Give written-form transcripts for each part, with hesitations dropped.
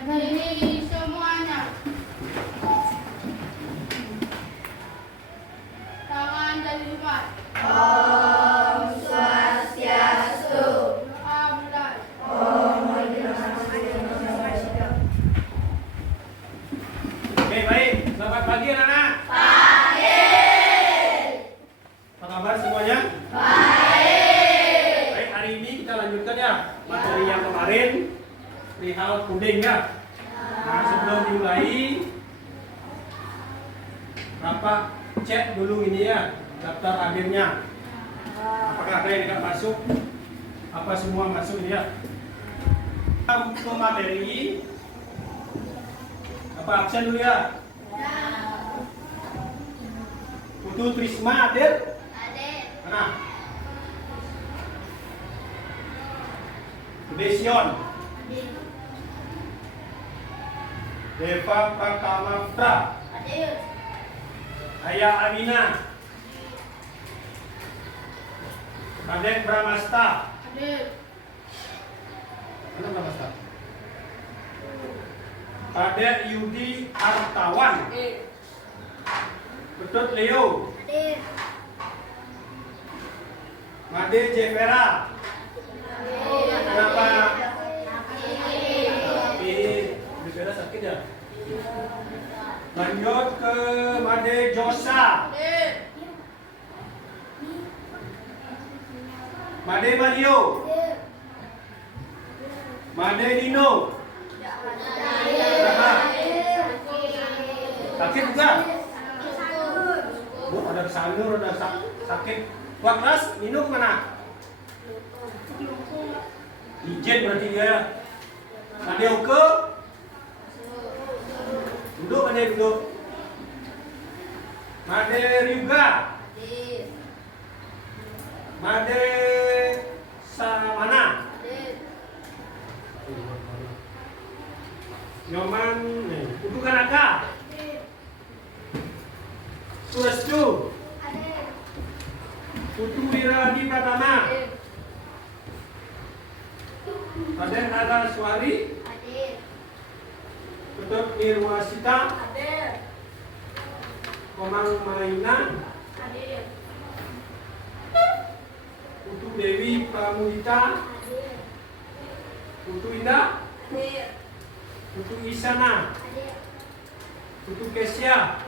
Berdiri semuanya. Tangan dari depan. Om Swastiastu. Doa bulan. Oke, baik. Selamat pagi anak-anak. Pagi. Apa kabar semuanya? Baik. Baik, hari ini kita lanjutkan ya materi yang kemarin perihal coding ya. Nah, sebelum dimulai, Bapak cek dulu ini ya daftar akhirnya. Apakah ada yang tidak masuk? Apa semua masuk ini ya? Untuk materi, apa absen dulu ya? Putu Trisma hadir? Adik. Mana? Desion, Deva Pakamafra, Adik. Ayah Amina, Kadek Bramasta. Hadir. Mana Bramasta? Kadek Yudi Artawan, Ketut Leo, Adik. Made Jevera. Kenapa? Jevera sakit ya? Lanjut ke Made Josa, Hadir. Made Mario, Made Dino. Kenapa? Sakit juga? Bu, ada kesandur, ada sakit. Wah, kelas, Nino kemana? Ijen berarti dia. Made Oke. Duduk, Made duduk. Made Ryuga, Made Samana, Nyoman, Putu Kanaka, Surestu, Putu Wiradi Pratama, Raden Nada Suari, Ketut Nirwasita, Komang Maina, Putu Dewi Pramudita, Putu Indah, Putu Isana, Putu Kesia,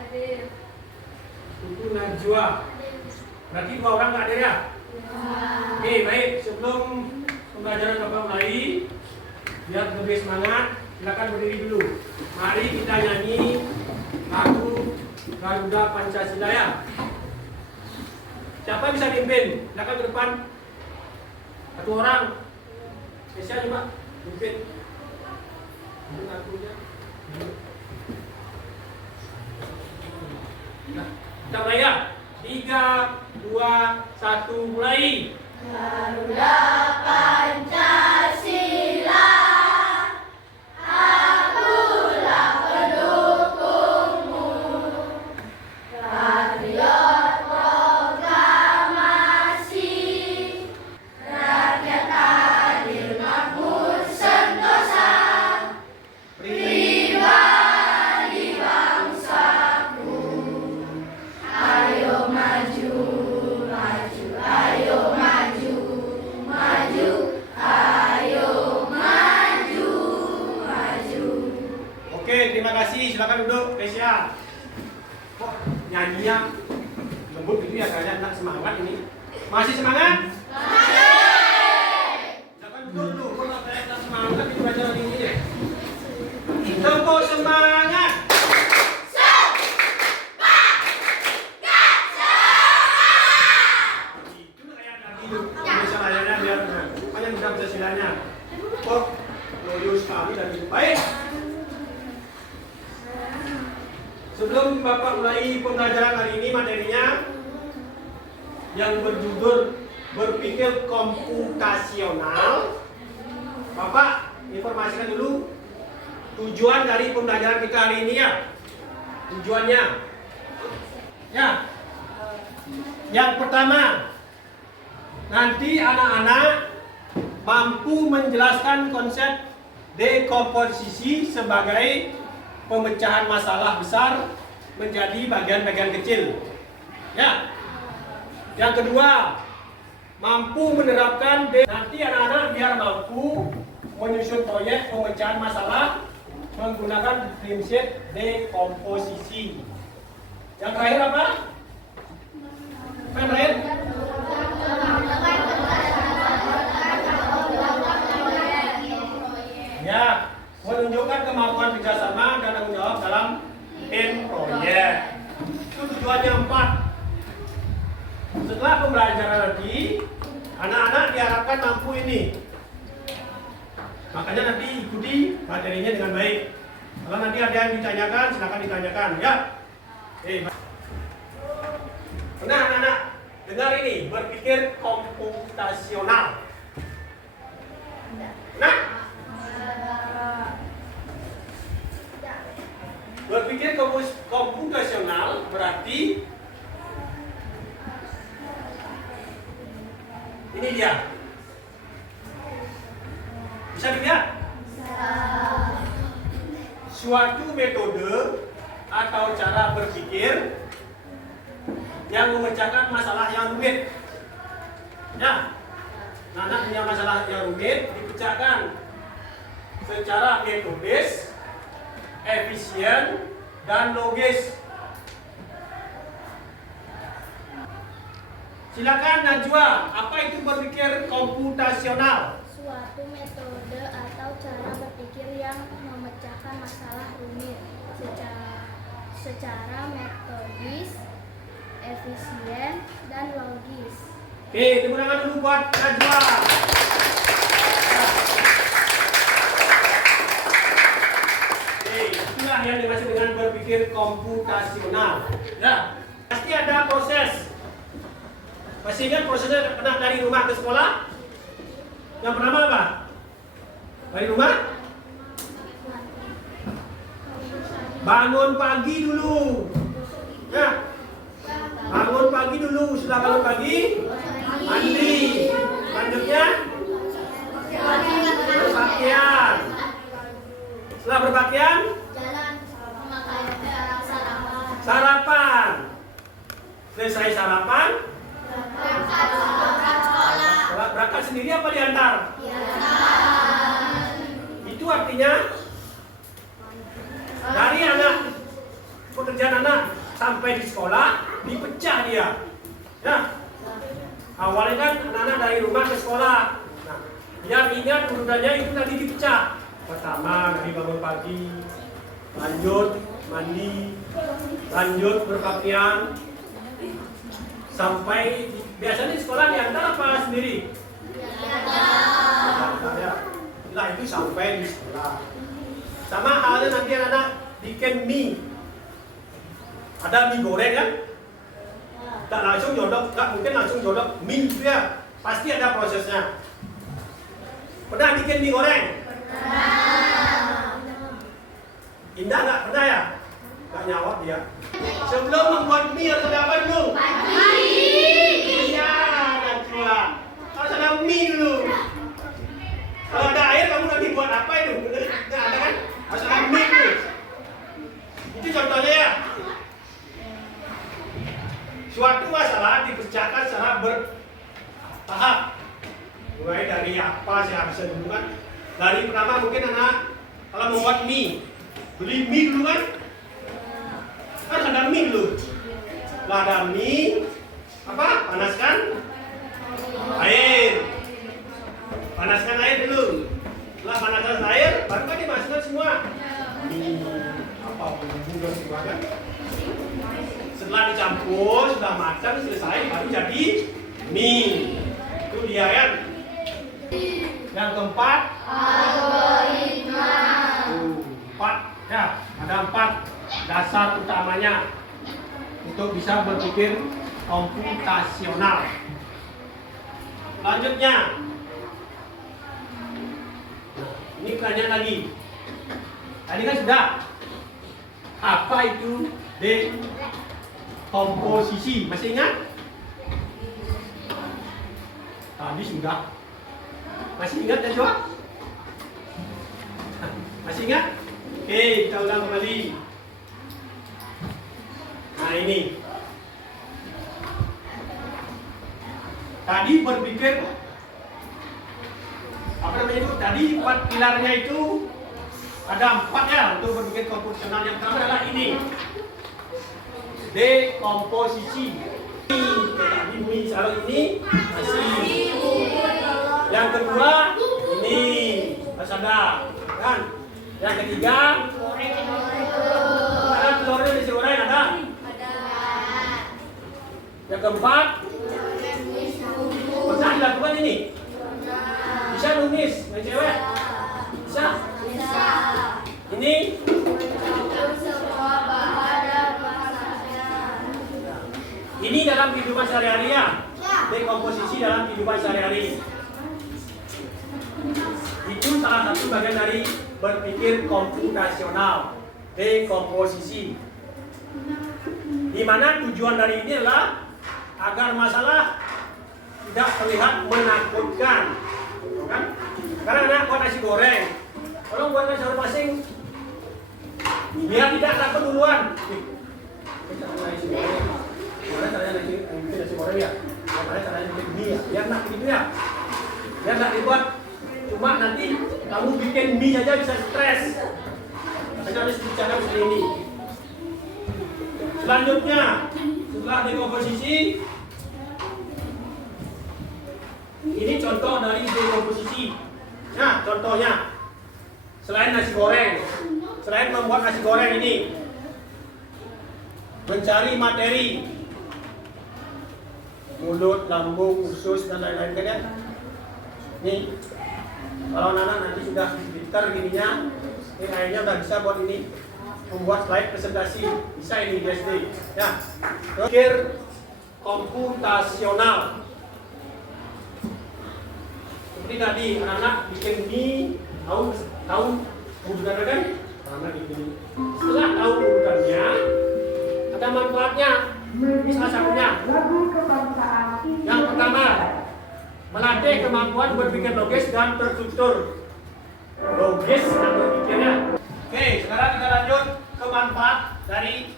Putu Najwa. Berarti 2 orang nggak hadir ya? Oke, baik. Sebelum pembelajaran Bapak mulai, biar lebih semangat, silakan berdiri dulu. Mari kita nyanyi lagu Garuda Pancasila ya. Siapa yang bisa mimpin? Silakan ke depan. 1 orang. Kesia coba mimpin. Ini lagunya. Nah, kita mulai ya. 3, 2, 1, mulai. Garuda Pancasila, akulah pendukungmu. Patriot proklamasi, rakyat adil makmur sentosa, pribadi bangsaku. Ayo maju, maju, ayo maju, maju, ayo maju, maju. Oke, terima kasih. Silakan duduk, Kesia. Kok nyanyinya lembut gitu ya, kayaknya anak semangat ini. Masih semangat? Silakan duduk dulu. Kok nggak kayak anak semangat di pelajaran ini ya? Tepuk semangat. Itu kayak tadi tuh. Bisa layarnya biar makanya bisa silanya. Kok loyo sekali dan itu baik. Sebelum Bapak mulai pembelajaran hari ini, materinya yang berjudul berpikir komputasional, Bapak informasikan dulu tujuan dari pembelajaran kita hari ini ya. Tujuannya ya, yang pertama, nanti anak-anak mampu menjelaskan konsep dekomposisi sebagai pemecahan masalah besar menjadi bagian-bagian kecil. Ya. Yang kedua, mampu menerapkan nanti anak-anak biar mampu menyusun proyek pemecahan masalah menggunakan prinsip dekomposisi. Yang terakhir apa? Yang terakhir? Ya, menunjukkan kemampuan kerjasama dan tanggung jawab dalam tim proyek. Itu tujuannya 4. Setelah pembelajaran nanti, anak-anak diharapkan mampu ini. Makanya nanti ikuti materinya dengan baik. Kalau nanti ada yang ditanyakan, silakan ditanyakan ya. Nah, anak-anak, dengar ini, berpikir komputasional. Nah, berpikir komputasional berarti ini dia. Bisa dilihat? Suatu metode atau cara berpikir yang memecahkan masalah yang rumit. Ya, anak punya masalah yang rumit dipecahkan secara metodis, efisien, dan logis. Silakan Najwa, apa itu berpikir komputasional? Suatu metode atau cara berpikir yang memecahkan masalah rumit secara metodis, efisien, dan logis. Oke, tepuk tangan dulu buat Najwa. Oke, itulah yang dimaksud dengan berpikir komputasional. Ya, pasti ada proses. Masih ingat prosesnya pernah dari rumah ke sekolah? Yang pertama apa? Dari rumah? Bangun pagi dulu. Ya. Bangun pagi dulu. Setelah bangun pagi, mandi. Lanjutnya berpakaian. Setelah berpakaian, sarapan. Selesai sarapan, berangkat sendiri apa diantar? Itu artinya dari anak pekerjaan anak sampai di sekolah dipecah dia. Ya, awalnya kan anak-anak dari rumah ke sekolah. Nah, biar ingat urutannya itu tadi dipecah. Pertama dari bangun pagi, lanjut mandi, lanjut berpakaian, sampai biasanya di sekolah diantar apa sendiri? Diantar ya. Nah itu sampai di sekolah. Sama halnya nanti anak-anak bikin mie. Ada mie goreng kan? Tak langsung jodok, tak mungkin langsung jodok mie gitu ya. Pasti ada prosesnya. Pernah bikin mie goreng? Indah nggak? Pernah ya? Nggak nyawab dia. Sebelum membuat mie harus ada apa dulu? Iya, Najwa. Harus ada mie dulu. Kalau ada air, kamu nanti buat apa itu? Nggak ada kan? Harus ada mie dulu. Itu contohnya ya. Suatu masalah dipecahkan secara bertahap. Mulai dari apa sih harusnya dulu kan? Dari pertama mungkin anak kalau membuat mie, beli mie dulu kan? Harus ada mie dulu. Setelah ada mie, apa? Panaskan air. Panaskan air dulu. Setelah panaskan air, baru kan dimasukkan semua. Mie, apa bumbu dan semua kan? Setelah dicampur, sudah matang, selesai, baru jadi mie. Itu dia kan? Yang keempat, Algoritma. 4 ya, ada 4 dasar utamanya untuk bisa berpikir komputasional. Lanjutnya, ini pertanyaan lagi. Tadi kan sudah. Apa itu dekomposisi? Masih ingat? Tadi sudah. Masih ingat ya, coba? Masih ingat? Oke, kita ulang kembali. Nah ini. Tadi berpikir apa namanya itu? Tadi 4 pilarnya itu ada 4 ya untuk berpikir komposisional. Yang pertama adalah ini. Dekomposisi. Tadi misalnya ini masih. Yang kedua ini ada kan. Yang ketiga ada telurnya di goreng ada. Yang keempat pernah dilakukan ini. Bisa nulis, yang cewek? Bisa? Ini? Ini dalam kehidupan sehari-hari ya? Dekomposisi dalam kehidupan sehari-hari. Itu salah satu bagian dari berpikir komputasional. Dekomposisi. Di mana tujuan dari ini adalah agar masalah tidak terlihat menakutkan. Kan? Sekarang anak buat nasi goreng. Kalau buat nasi goreng masing, biar tidak takut duluan. Gimana caranya nasi goreng ya? Gimana caranya bikin mie ya? Biar nak begitu ya? Biar nak dibuat. Cuma nanti kamu bikin mie aja bisa stres. Makanya harus bicara seperti ini. Selanjutnya, setelah dekomposisi, ini contoh dari dekomposisi. Nah, contohnya, selain nasi goreng, selain membuat nasi goreng ini, mencari materi, mulut, lambung, usus dan lain-lain kan ya. Nih, kalau anak nanti sudah pintar gininya, ini kayaknya udah bisa buat ini, membuat slide presentasi, bisa ini di SD. Ya, pikir komputasional. Seperti tadi anak-anak bikin mie, tahu urutannya kan? Anak bikin. Setelah tahu urutannya, ada manfaatnya. Ini salah satunya. Yang pertama, melatih kemampuan berpikir logis dan terstruktur. Logis dan berpikirnya. Oke, sekarang kita lanjut ke manfaat dari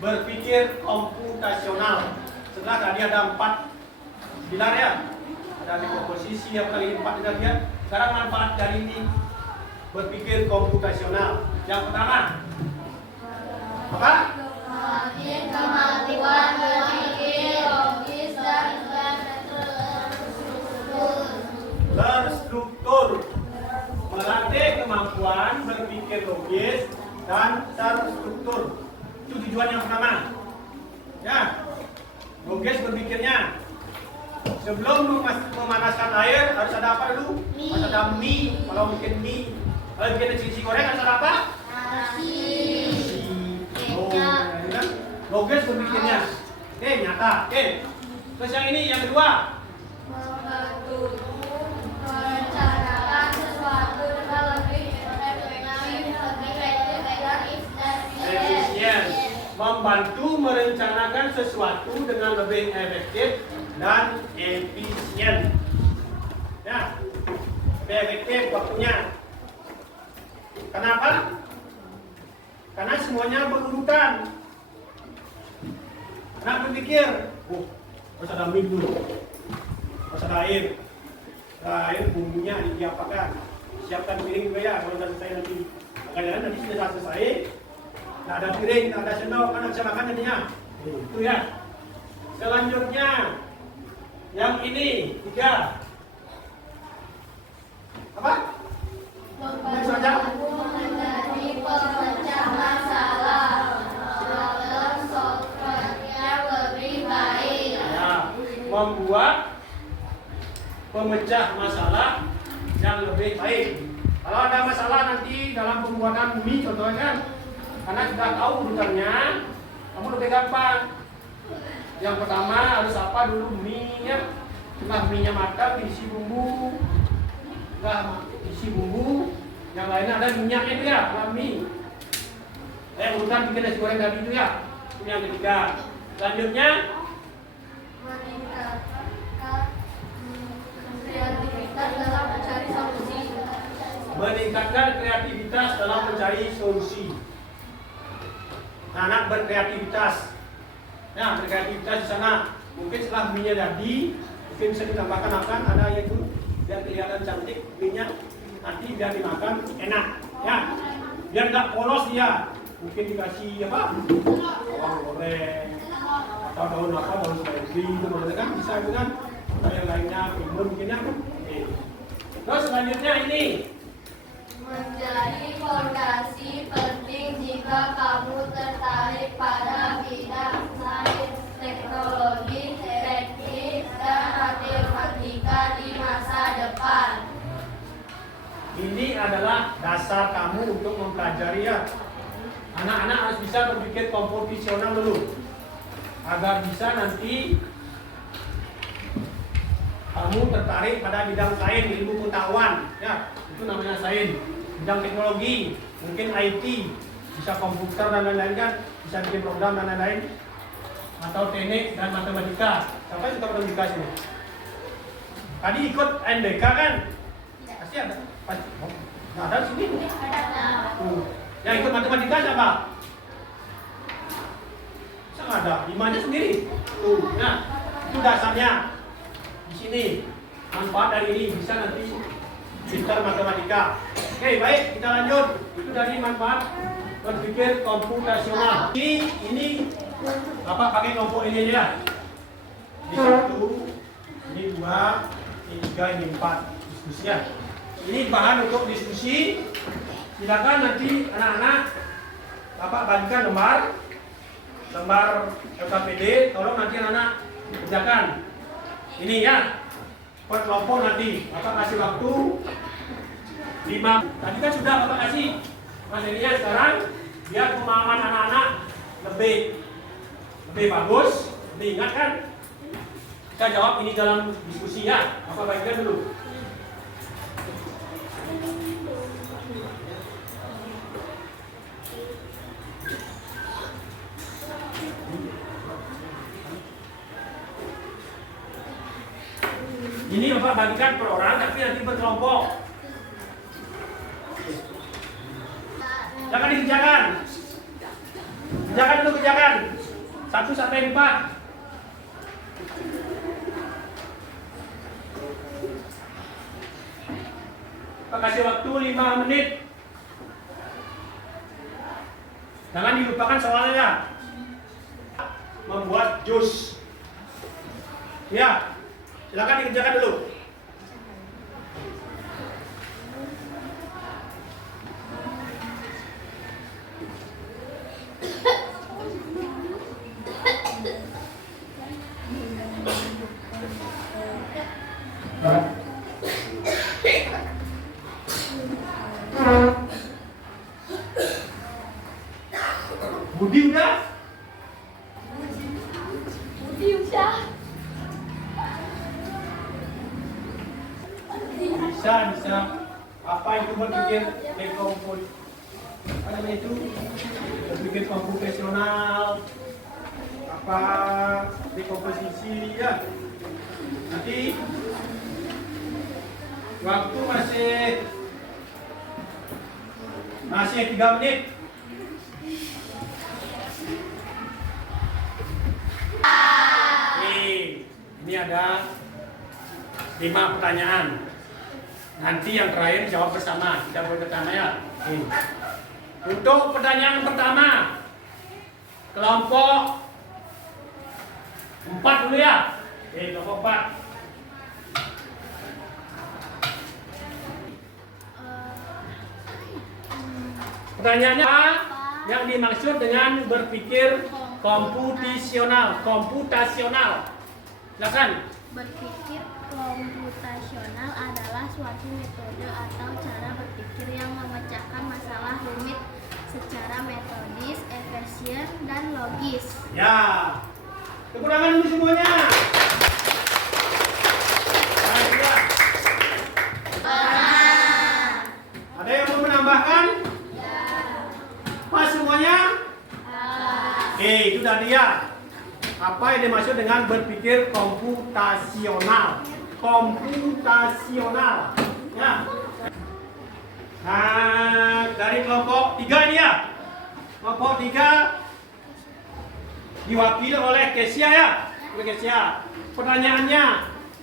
berpikir komputasional. Setelah tadi ada 4 pilar ya. Ada dekomposisi yang kali 4 tadi ya. Sekarang manfaat dari ini berpikir komputasional. Yang pertama, apa? Kemampuan berpikir logis dan terstruktur. Melatih kemampuan berpikir logis dan terstruktur. Itu tujuan yang pertama. Ya, logis berpikirnya. Sebelum memanaskan air harus ada apa dulu? Harus ada mie. Kalau bikin mie, kalau bikin nasi goreng harus ada apa? Nasi. Oh, ya. Logis berpikirnya. Oke, nyata. Oke. Terus yang ini yang kedua. merencanakan sesuatu dengan lebih efektif dan Efisien. Membantu merencanakan sesuatu dengan lebih efektif dan efisien. Ya, lebih efektif waktunya. Kenapa? Karena semuanya berurutan. Anak berpikir, harus ada mie dulu, harus ada air. Nah, air bumbunya diapakan. Siapkan piring juga ya, kalau sudah selesai nanti. Kadang-kadang nanti sudah selesai. Nah, ada piring, ada sendok, kan bisa makan nantinya. Itu ya. Selanjutnya, yang ini 3. Apa? menjadi pemecah masalah dalam software-nya lebih baik. Ya, membuat pemecah masalah yang lebih baik. Kalau ada masalah nanti dalam pembuatan mie contohnya kan, karena sudah tahu urutannya, kamu lebih gampang. Yang pertama harus apa dulu mie-nya. Setelah mie-nya matang diisi bumbu. Setelah isi bumbu, yang lainnya ada minyaknya itu ya, dalam mie. Urutan bikin nasi goreng tadi itu ya. Ini yang ketiga. Selanjutnya meningkatkan kreativitas dalam mencari solusi. meningkatkan kreativitas kreativitas dalam mencari solusi. Anak berkreativitas. Nah, berkreativitas di sana. Mungkin setelah mie-nya jadi, mungkin bisa ditambahkan apa? Ada yaitu biar kelihatan cantik mie-nya. Nanti biar dimakan enak. Ya, biar nggak polos dia. Mungkin dikasih apa? Bawang goreng atau daun apa? Daun seledri itu kan bisa itu kan. Atau yang lainnya, timun mungkin ya. Oke. Terus selanjutnya ini. Menjadi fondasi penting jika kamu tertarik pada bidang sains, teknologi, teknik, dan matematika di masa depan. Ini adalah dasar kamu untuk mempelajari ya. Anak-anak harus bisa berpikir komputasional dulu agar bisa nanti kamu tertarik pada bidang sains, ilmu pengetahuan ya, itu namanya sains. Bidang teknologi, mungkin IT, bisa komputer dan lain-lain kan, bisa bikin program dan lain-lain, atau teknik dan matematika. Siapa yang suka matematika sini? Tadi ikut NBK kan? Pasti ada. Nah, ada di sini. Yang ikut matematika siapa? Saya ada, limanya sendiri. Nah, itu dasarnya. Di sini manfaat dari ini bisa nanti pintar matematika. Oke, baik, kita lanjut. Itu dari manfaat berpikir komputasional. Ini Bapak pakai kelompok ini aja ya. Ini 1, ini 2, ini 3, ini 4 diskusi ya. Ini bahan untuk diskusi. Silakan nanti anak-anak Bapak bagikan lembar LKPD. Tolong nanti anak-anak kerjakan. Ini ya. Per kelompok nanti Bapak kasih waktu 5. Tadi kan sudah Bapak kasih Mas Elia, sekarang biar pemahaman anak-anak lebih bagus, lebih ingat kan? Kita jawab ini dalam diskusi ya. Bapak bagikan dulu. Ini Bapak bagikan per orang, tapi nanti berkelompok. Jangan dikerjakan. Kerjakan dulu, kerjakan. 1 sampai 4. Bapak kasih waktu 5 menit. Jangan dilupakan soalnya. Membuat jus. Ya. Silakan dikerjakan dulu. Budi udah? Budi udah. Bisa. Apa itu berpikir apa namanya itu? Berpikir komputasional. Apa dekomposisi ya? Nanti waktu masih 3 menit. Ini ada 5 pertanyaan. Nanti yang terakhir jawab bersama. Kita boleh pertama ya. Untuk pertanyaan pertama, kelompok 4 dulu ya. Kelompok 4. Pertanyaannya apa yang dimaksud dengan berpikir komputasional? Silakan. Berpikir komputasional adalah suatu metode atau cara berpikir yang memecahkan masalah rumit secara metodis, efisien, dan logis. Ya. Tepuk tangan dulu semuanya. Ada yang mau menambahkan? Ya. Pas semuanya? Itu tadi ya. Apa yang dimaksud dengan berpikir komputasional? Ya. Nah, dari kelompok 3 ini ya. Kelompok 3 diwakili oleh Kesia ya. Oleh Kesia. Pertanyaannya,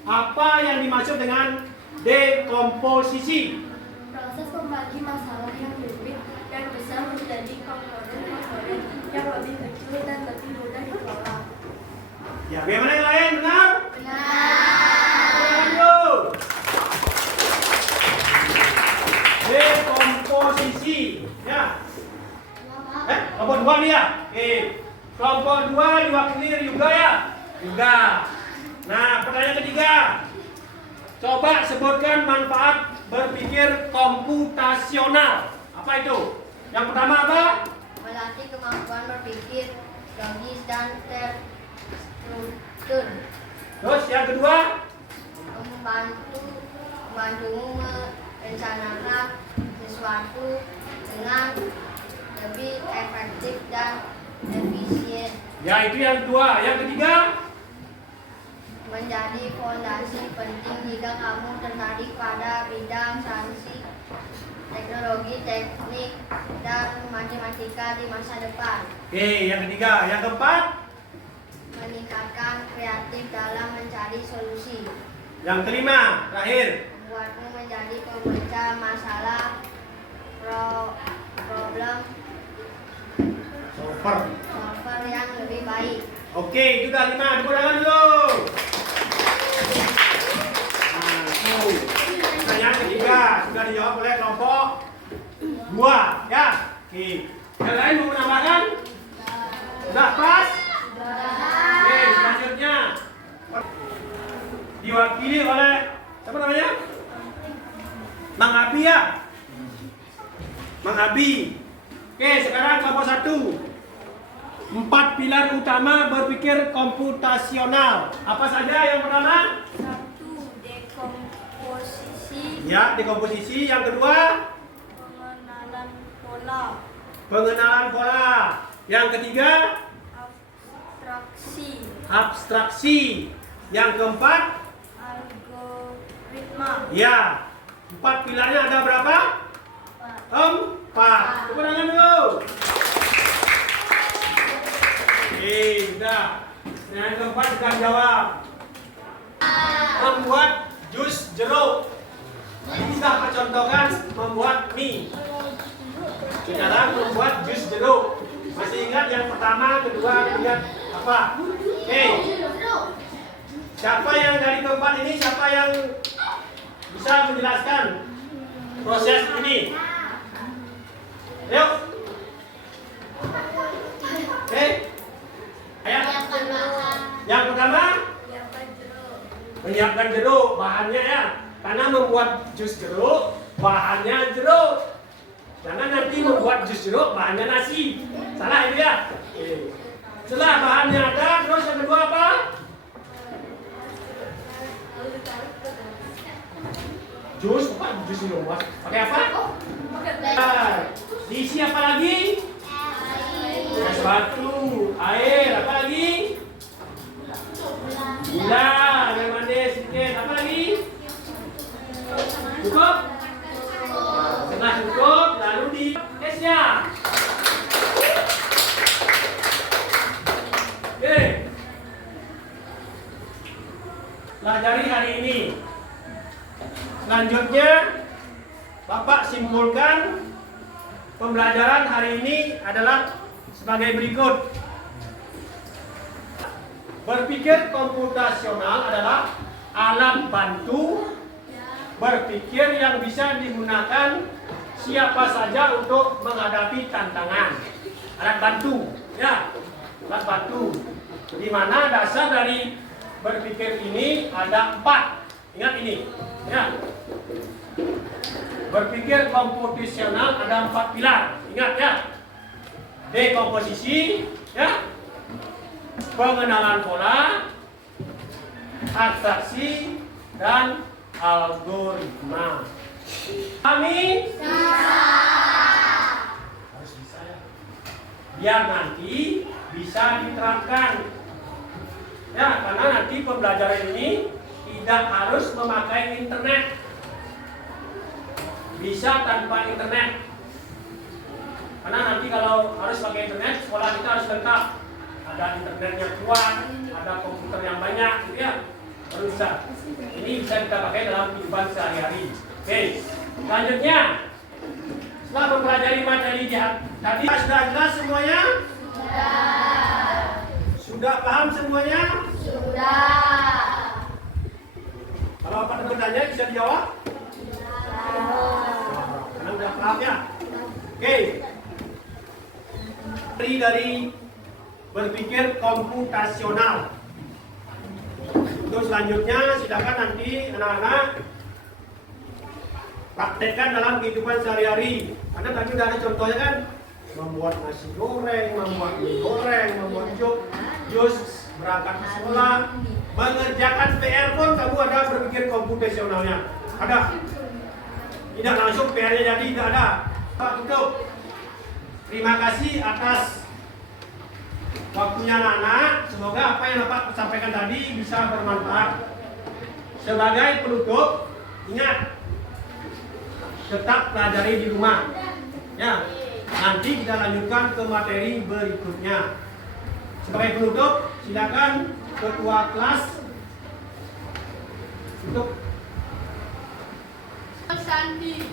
apa yang dimaksud dengan dekomposisi? Proses membagi masalah yang rumit dan besar menjadi komponen-komponen yang lebih kecil dan lebih mudah dikelola. Ya, bagaimana yang lain? Benar? Benar. Dekomposisi. Ya. Kelompok 2 nih ya. Oke. Kelompok 2 diwakili juga ya. Juga. Nah, pertanyaan ketiga. Coba sebutkan manfaat berpikir komputasional. Apa itu? Yang pertama apa? Melatih kemampuan berpikir logis dan terstruktur. Terus yang kedua? Membantumu merencanakan sesuatu dengan lebih efektif dan efisien. Ya, itu yang kedua. Yang ketiga? Menjadi fondasi penting jika kamu tertarik pada bidang sains, teknologi, teknik, dan matematika di masa depan. Oke, yang ketiga. Yang keempat? Meningkatkan kreatif dalam mencari solusi. Yang kelima, terakhir. Membuatmu menjadi pemecah masalah problem solver yang lebih baik. Oke, itu udah 5. Tepuk tangan dulu. Nah, tuh. Pertanyaan ketiga sudah dijawab oleh kelompok 2, ya. Oke. Yang lain mau menambahkan? Sudah pas? Oke, selanjutnya diwakili oleh siapa namanya? Mang Abi ya. Mang Abi. Oke, sekarang kelompok 1. 4 pilar utama berpikir komputasional. Apa saja yang pertama? 1. Dekomposisi. Ya, dekomposisi. Yang kedua? Pengenalan pola. Pengenalan pola. Yang ketiga? Abstraksi. Abstraksi. Yang keempat? Algoritma. Ya. 4 pilarnya ada berapa? 4. Tepuk tangan dulu. Oke, sudah. Yang keempat sudah jawab. Membuat jus jeruk. Ini sudah percontohkan membuat mie. Sekarang membuat jus jeruk. Masih ingat yang pertama, kedua, ketiga apa? Oke. Siapa yang dari keempat ini? Siapa yang bisa menjelaskan proses ini? Ayo. Oke. Ayo. Yang pertama, menyiapkan jeruk. Bahannya ya. Karena membuat jus jeruk, bahannya jeruk. Jangan nanti membuat jus jeruk, bahannya nasi. Salah itu ya. Oke. Setelah bahannya ada, terus yang kedua apa? Jus, apa? Jus ini buat. Pakai apa? Diisi apa lagi? Es batu, air, apa lagi? Gula, yang manis sedikit, apa lagi? Cukup? Setelah cukup, lalu di esnya. Oke. Pelajari hari ini. Selanjutnya, Bapak simpulkan pembelajaran hari ini adalah sebagai berikut. Berpikir komputasional adalah alat bantu berpikir yang bisa digunakan siapa saja untuk menghadapi tantangan. Alat bantu, ya, alat bantu. Di mana dasar dari berpikir ini ada 4. Ingat ini, ya. Berpikir komputasional ada 4 pilar. Ingat ya. Dekomposisi, ya. Pengenalan pola, abstraksi, dan algoritma. Kami harus bisa ya. Biar nanti bisa diterapkan. Ya, karena nanti pembelajaran ini tidak harus memakai internet. bisa tanpa internet. Karena nanti kalau harus pakai internet, sekolah kita harus lengkap. Ada internetnya kuat, ada komputer yang banyak, gitu ya. Baru bisa. Ini bisa kita pakai dalam kehidupan sehari-hari. Oke, selanjutnya. Setelah mempelajari materi tadi sudah jelas semuanya? Sudah paham semuanya? Kalau apa bertanya bisa dijawab? Karena udah paham ya? Oke. Dari berpikir komputasional. Untuk selanjutnya silakan nanti anak-anak praktekkan dalam kehidupan sehari-hari. Karena tadi udah ada contohnya kan, membuat nasi goreng, membuat mie goreng, membuat jus, berangkat ke sekolah, mengerjakan PR pun kamu ada berpikir komputasionalnya. Ada? Tidak langsung PR-nya jadi, tidak ada. Pak tutup. Terima kasih atas waktunya anak-anak. Semoga apa yang Bapak sampaikan tadi bisa bermanfaat. Sebagai penutup, ingat, tetap pelajari di rumah. Ya, nanti kita lanjutkan ke materi berikutnya. Sebagai penutup, silakan ketua kelas untuk Sandi.